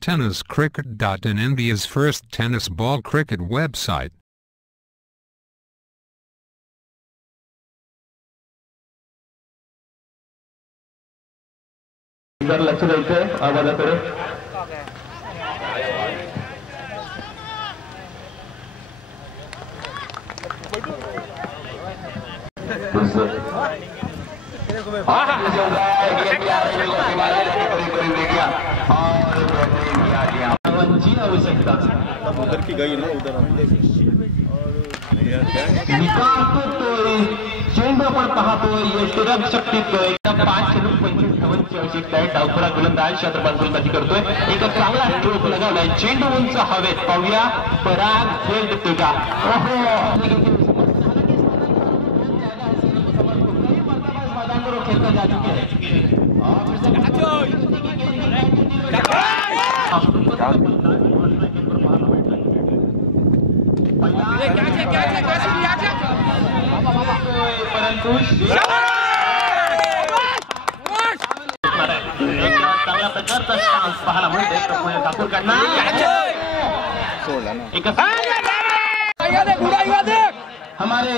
TennisCricket.in, India's first tennis ball cricket website. लक्ष द्यायचं आवाजाकडे. आवश्यकता उधर की गई ना उधर निकाल करतोय, चेंडू आपण पाहतोय, यष्टीरक शक्तीतोय. 5 चेंडू 25 धावांची आवश्यकता आहे. डावखुरा गोलंदाज क्षेत्रपाल गोलंदाजी करतोय. एक चांगला स्ट्रोक लगावलाय, चेंडू उंच हवेत. पाहूया पराग खेळ देतोय का. खेळता जा चुके हैं. परंतु चांगल्या प्रकारचा चान्स पाहायला मिळतोय. ठाकूरकडनं हमारे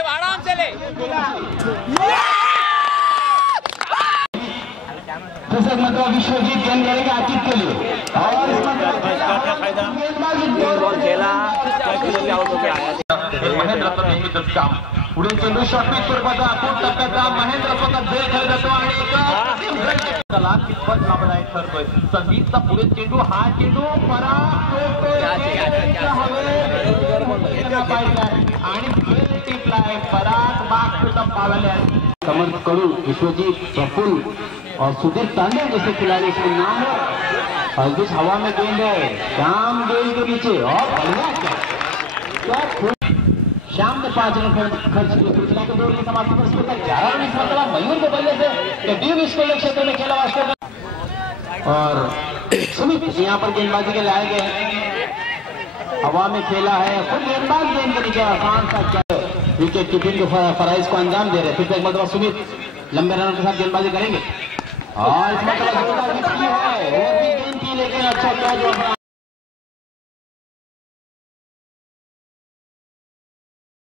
आराम से ले. मतलब विश्वजीत गेंद करेंगे आकिब के लिए और महेंद्र नेहमीच काम. पुढे चेंडू शॉर्टपिच स्वरूपाचा आखूड टप्प्याचा महेंद्र स्वतः झेल खेळ जातो आणि कितपत लाभदायक ठरतोय. संदीपचा पुढे चेंडू, हा चेंडू आणि टिपलाय पराग बाग सुद्धा पावल्या. समर्थ करू विश्वजीत प्रफुल्ल और सुधीर तांडे जैसे खिलाड़ी इसमें नाम है. और जिस हवा में गेंद है, श्याम गेंद के नीचे और श्याम ने 5 रन खर्च किए. सूचना के दौर की समाप्ति पर इसको 11 रन. इस मतलब मयूर के बल्ले से डी विश्व क्षेत्र में खेला वास्तव. और सुमित यहाँ पर गेंदबाजी के लाए गए हैं, हवा में खेला है. खुद गेंदबाज गेंद के नीचे आसान सा विकेट कीपिंग के फराइज को अंजाम दे रहे. फिर एक मतलब सुमित लंबे रनों के साथ गेंदबाजी करेंगे और इसमें है वो भी गेंद की, लेकिन अच्छा कैच